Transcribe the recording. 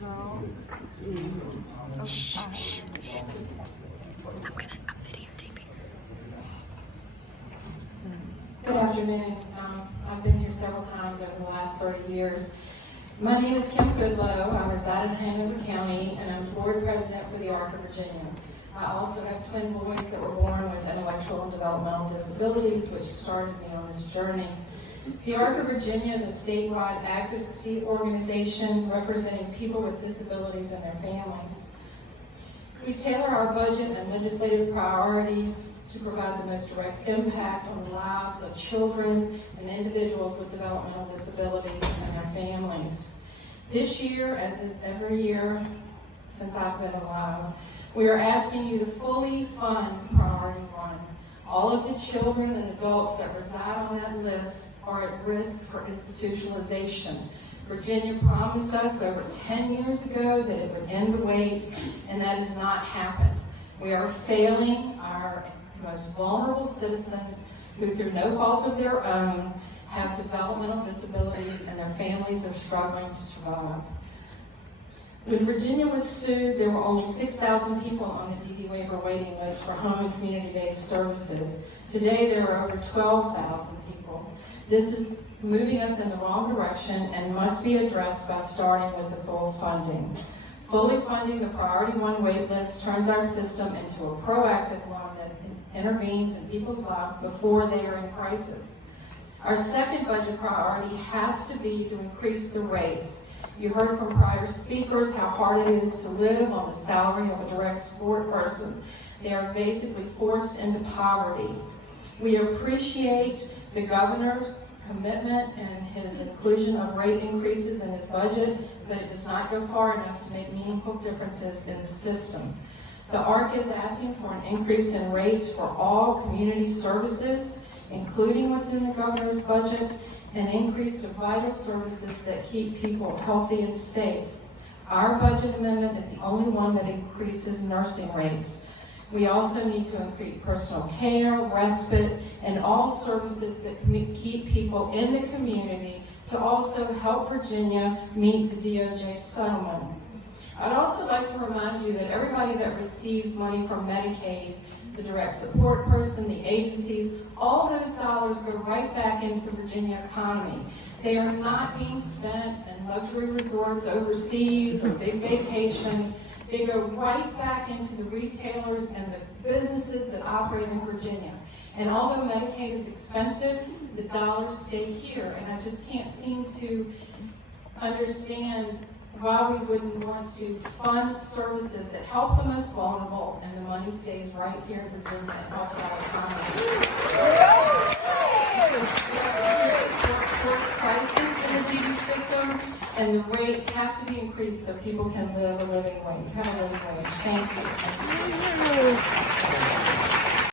I'm videotaping. Good afternoon. I've been here several times over the last 30 years. My name is Kim Goodloe. I reside in Hanover County, and I'm board president for the ARC of Virginia. I also have twin boys that were born with intellectual and developmental disabilities, which started me on this journey. The ARC of Virginia is a statewide advocacy organization representing people with disabilities and their families. We tailor our budget and legislative priorities to provide the most direct impact on the lives of children and individuals with developmental disabilities and their families. This year, as is every year since I've been alive, we are asking you to fully fund Priority 1. All of the children and adults that reside on that list are at risk for institutionalization. Virginia promised us over 10 years ago that it would end the wait, and that has not happened. We are failing our most vulnerable citizens who, through no fault of their own, have developmental disabilities and their families are struggling to survive. When Virginia was sued, there were only 6,000 people on the DD waiver waiting list for home and community-based services. Today, there are over 12,000 people. This is moving us in the wrong direction and must be addressed by starting with the full funding. Fully funding the Priority 1 wait list turns our system into a proactive one that intervenes in people's lives before they are in crisis. Our second budget priority has to be to increase the rates. You heard from prior speakers how hard it is to live on the salary of a direct support person. They are basically forced into poverty. We appreciate the governor's commitment and his inclusion of rate increases in his budget, but it does not go far enough to make meaningful differences in the system. The ARC is asking for an increase in rates for all community services, including what's in the governor's budget, and increase to vital services that keep people healthy and safe. Our budget amendment is the only one that increases nursing rates. We also need to increase personal care, respite, and all services that keep people in the community to also help Virginia meet the DOJ settlement. I'd also like to remind you that everybody that receives money from Medicaid, the direct support person, the agencies, all those dollars go right back into the Virginia economy. They are not being spent in luxury resorts overseas or big vacations. They go right back into the retailers and the businesses that operate in Virginia. And although Medicaid is expensive, the dollars stay here. And I just can't seem to understand why we wouldn't want to fund services that help the most vulnerable, and the money stays right here in Virginia and helps our economy. There's crisis in the DD system, and the rates have to be increased so people can live a living wage. Thank you.